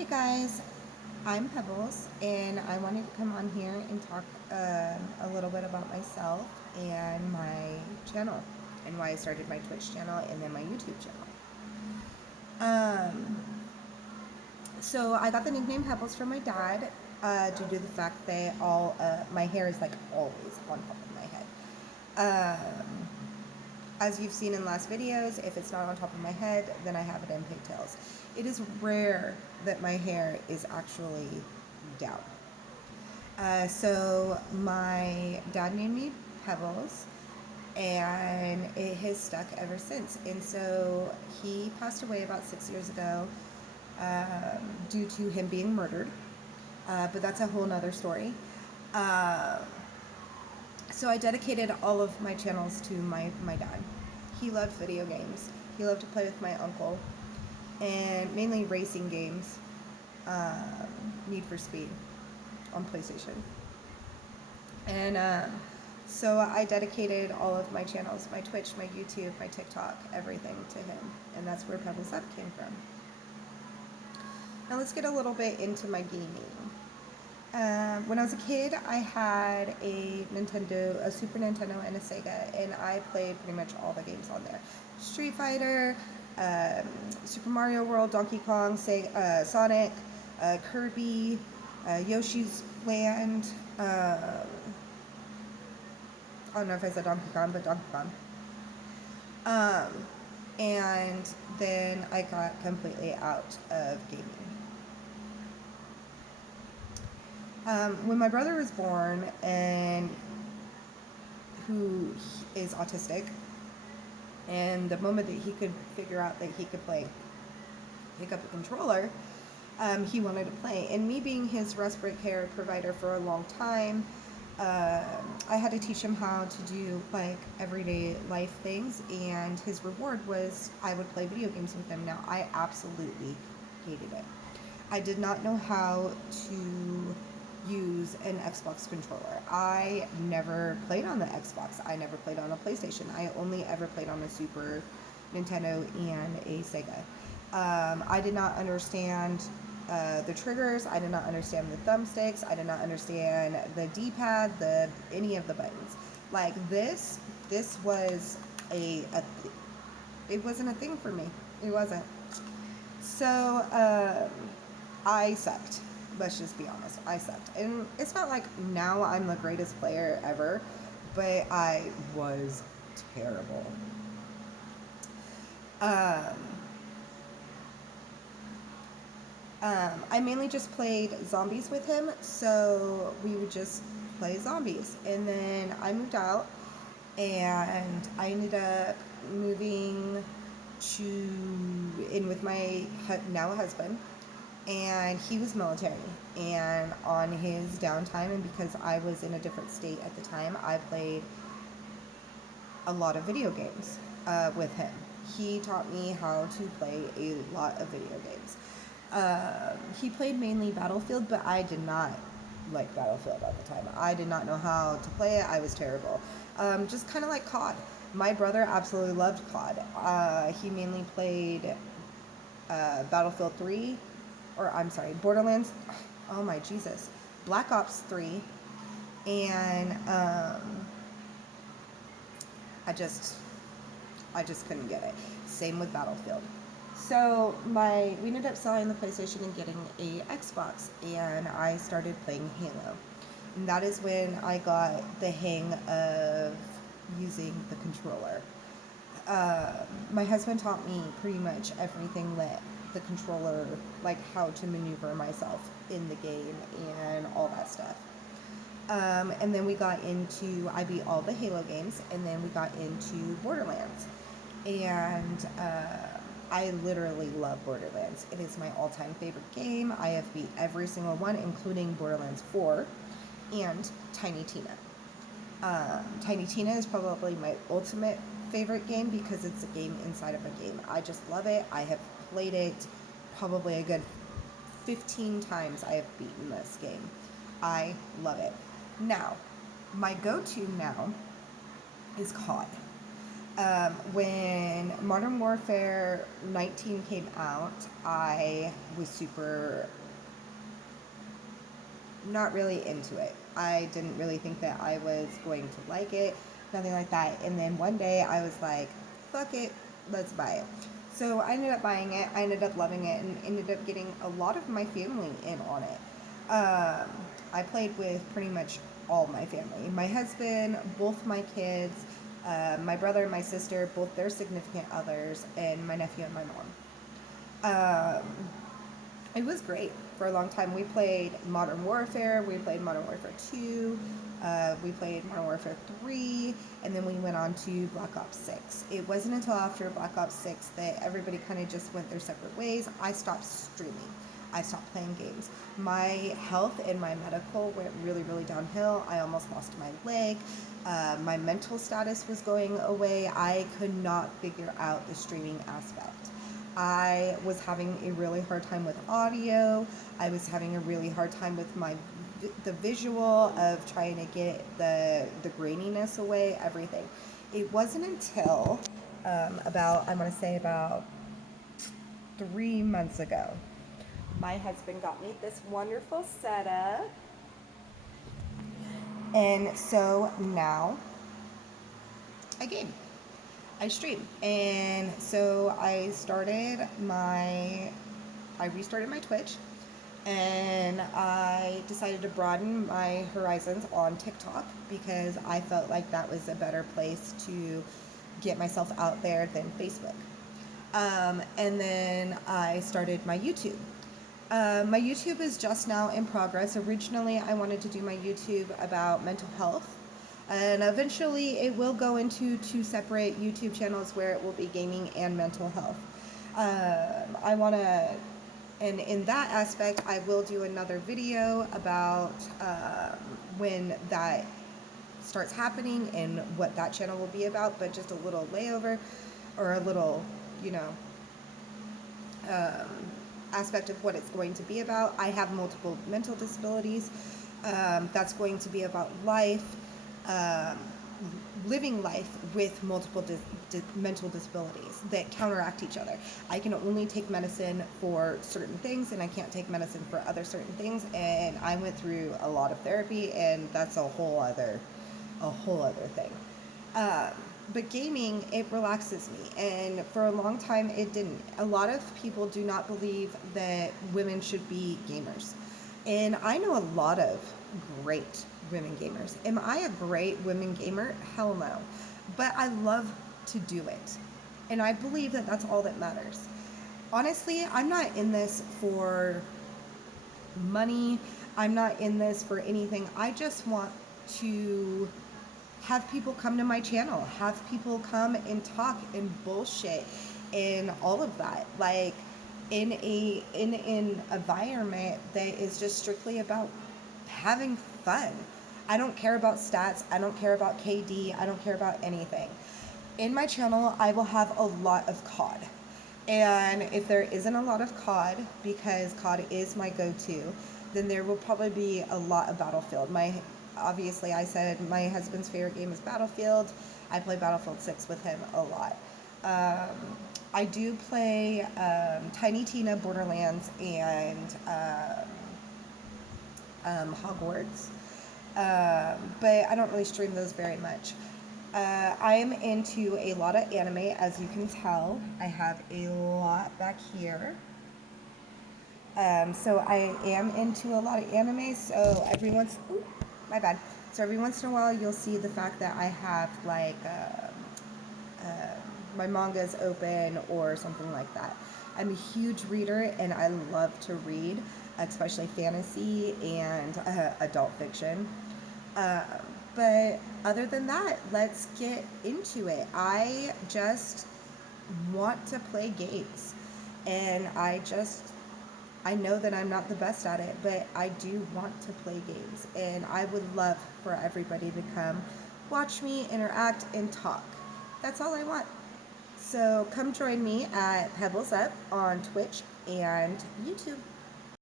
Hey guys, I'm Pebbles, and I wanted to come on here and talk a little bit about myself and my channel, and why I started my Twitch channel and then my YouTube channel. Um, so I got the nickname Pebbles from my dad due to the fact that my hair is like always on top of my head. As you've seen in last videos, if it's not on top of my head, then I have it in pigtails. It is rare that my hair is actually down. So my dad named me Pebbles, and it has stuck ever since. And so he passed away about 6 years ago due to him being murdered. But that's a whole nother story. So I dedicated all of my channels to my dad. He loved video games. He loved to play with my uncle, and mainly racing games. Need for Speed on PlayStation. And so I dedicated all of my channels, my Twitch, my YouTube, my TikTok, everything to him. And that's where Pebbles Up came from. Now let's get a little bit into my gaming. When I was a kid, I had a Super Nintendo, and a Sega, and I played pretty much all the games on there. Street Fighter, Super Mario World, Donkey Kong, Sonic, Kirby, Yoshi's Land. I don't know if I said Donkey Kong, but Donkey Kong. And then I got completely out of gaming. When my brother was born, and who is autistic, and the moment that he could figure out that he could pick up a controller, he wanted to play. And me being his respite care provider for a long time, I had to teach him how to do like everyday life things, and his reward was I would play video games with him. Now, I absolutely hated it. I did not know how to use an Xbox controller. I never played on the Xbox. I never played on a PlayStation. I only ever played on a Super Nintendo and a Sega. I did not understand the triggers. I did not understand the thumbsticks. I did not understand the D-pad, any of the buttons. Like this was it wasn't a thing for me. It wasn't. So I sucked. Let's just be honest. I sucked. And it's not like now I'm the greatest player ever, but I was terrible. I mainly just played zombies with him, so we would just play zombies. And then I moved out, and I ended up moving in with my now husband, and he was military. And on his downtime, and because I was in a different state at the time, I played a lot of video games with him. He taught me how to play a lot of video games. He played mainly Battlefield, but I did not like Battlefield at the time. I did not know how to play it. I was terrible. Just kind of like COD. My brother absolutely loved COD. He mainly played Battlefield 3, or I'm sorry, Borderlands. Oh my Jesus, Black Ops 3, and I just couldn't get it. Same with Battlefield. So we ended up selling the PlayStation and getting a Xbox, and I started playing Halo. And that is when I got the hang of using the controller. My husband taught me pretty much everything that the controller, like how to maneuver myself in the game and all that stuff. And then I beat all the Halo games, and then we got into Borderlands. And I literally love Borderlands. It is my all-time favorite game. I have beat every single one, including Borderlands 4 and Tiny Tina. Tiny Tina is probably my ultimate favorite game because it's a game inside of a game. I just love it. I have played it probably a good 15 times. I have beaten this game. I love it. Now, my go-to now is COD. When Modern Warfare 19 came out, I was super not really into it. I didn't really think that I was going to like it, nothing like that. And then one day I was like, fuck it, let's buy it. So I ended up buying it. I ended up loving it and ended up getting a lot of my family in on it. I played with pretty much all my family. My husband, both my kids, my brother and my sister, both their significant others, and my nephew and my mom. It was great for a long time. We played Modern Warfare, we played Modern Warfare 2, we played Modern Warfare 3, and then we went on to Black Ops 6. It wasn't until after Black Ops 6 that everybody kind of just went their separate ways. I stopped streaming. I stopped playing games. My health and my medical went really, really downhill. I almost lost my leg. My mental status was going away. I could not figure out the streaming aspect. I was having a really hard time with audio. I was having a really hard time with the visual of trying to get the graininess away, everything. It wasn't until about 3 months ago, my husband got me this wonderful setup. And so now I game. I stream. And so I restarted my Twitch, and I decided to broaden my horizons on TikTok because I felt like that was a better place to get myself out there than Facebook. And then I started my YouTube. My YouTube is just now in progress. Originally, I wanted to do my YouTube about mental health, and eventually it will go into 2 separate YouTube channels where it will be gaming and mental health. And in that aspect, I will do another video about when that starts happening and what that channel will be about, but just a little layover or a little, um, aspect of what it's going to be about. I have multiple mental disabilities. That's going to be about life, um, living life with multiple mental disabilities that counteract each other. I can only take medicine for certain things, and I can't take medicine for other certain things. And I went through a lot of therapy, and that's a whole other thing. But gaming, it relaxes me, and for a long time it didn't. A lot of people do not believe that women should be gamers, and I know a lot of great women gamers. Am I a great women gamer? Hell no. But I love to do it, and I believe that that's all that matters. Honestly, I'm not in this for money. I'm not in this for anything. I just want to have people come to my channel, have people come and talk and bullshit and all of that, like in an environment that is just strictly about having fun. I don't care about stats, I don't care about KD, I don't care about anything. In my channel, I will have a lot of COD. And if there isn't a lot of COD, because COD is my go-to, then there will probably be a lot of Battlefield. Obviously, I said my husband's favorite game is Battlefield. I play Battlefield 6 with him a lot. I do play Tiny Tina, Borderlands, and Hogwarts. But I don't really stream those very much. I am into a lot of anime, as you can tell. I have a lot back here. So I am into a lot of anime, so my bad. So every once in a while, you'll see the fact that I have like my mangas open or something like that. I'm a huge reader, and I love to read, especially fantasy and adult fiction. But other than that, let's get into it. I just want to play games, and I know that I'm not the best at it, but I do want to play games, and I would love for everybody to come watch me interact and talk. That's all I want. So come join me at Pebbles Up on Twitch and YouTube.